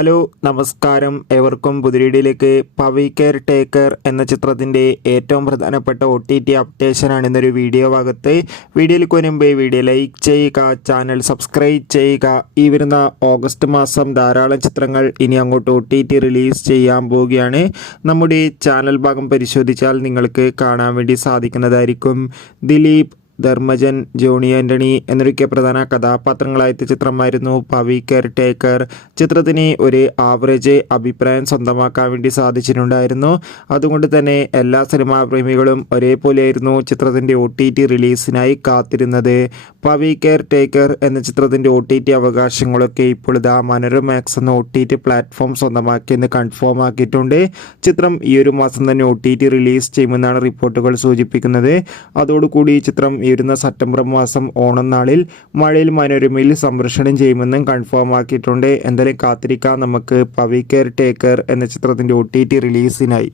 Hello നമസ്കാരം, ഏവർക്കും പുതിരീഡിയിലേക്ക്. Pavi care taker എന്ന ചിത്രത്തിൻ്റെ ഏറ്റവും പ്രധാനപ്പെട്ട OTT അപ്ഡേഷനാണ് ഇന്നൊരു വീഡിയോ ഭാഗത്ത്. വീഡിയോയിലേക്ക് വരുമ്പോൾ വീഡിയോ ലൈക്ക് ചെയ്യുക, ചാനൽ സബ്സ്ക്രൈബ് ചെയ്യുക. ഈ വരുന്ന ഓഗസ്റ്റ് മാസം ധാരാളം ചിത്രങ്ങൾ ഇനി അങ്ങോട്ട് OTT റിലീസ് ചെയ്യാൻ പോവുകയാണ്. നമ്മുടെ ചാനൽ ഭാഗം പരിശോധിച്ചാൽ നിങ്ങൾക്ക് കാണാൻ വേണ്ടി സാധിക്കുന്നതായിരിക്കും. ദിലീപ്, ധർമ്മജൻ, ജോണി ആൻ്റണി എന്നൊക്കെ പ്രധാന കഥാപാത്രങ്ങളായ ചിത്രമായിരുന്നു പവി കെയർ ടേക്കർ. ചിത്രത്തിന് ഒരു ആവറേജ് അഭിപ്രായം സ്വന്തമാക്കാൻ വേണ്ടി സാധിച്ചിട്ടുണ്ടായിരുന്നു. അതുകൊണ്ട് തന്നെ എല്ലാ സിനിമാ പ്രേമികളും ഒരേപോലെയായിരുന്നു ചിത്രത്തിൻ്റെ OTT റിലീസിനായി കാത്തിരുന്നത്. പവി കെയർ ടേക്കർ എന്ന ചിത്രത്തിൻ്റെ OTT അവകാശങ്ങളൊക്കെ ഇപ്പോൾ ഇതാ മനോരമാക്സ് എന്ന OTT പ്ലാറ്റ്ഫോം സ്വന്തമാക്കിയെന്ന് കൺഫേം ആക്കിയിട്ടുണ്ട്. ചിത്രം ഈ ഒരു മാസം തന്നെ OTT റിലീസ് ചെയ്യുമെന്നാണ് റിപ്പോർട്ടുകൾ സൂചിപ്പിക്കുന്നത്. അതോടുകൂടി ചിത്രം വരുന്ന സെപ്റ്റംബർ മാസം ഓണം നാളിൽ മഴയിൽ മനോരമയിൽ സംപ്രേഷണം ചെയ്യുമെന്നും കൺഫേം ആക്കിയിട്ടുണ്ട്. എന്തായാലും കാത്തിരിക്കാം നമുക്ക് പവി കെയർ ടേക്കർ എന്ന ചിത്രത്തിൻ്റെ OTT റിലീസിനായി.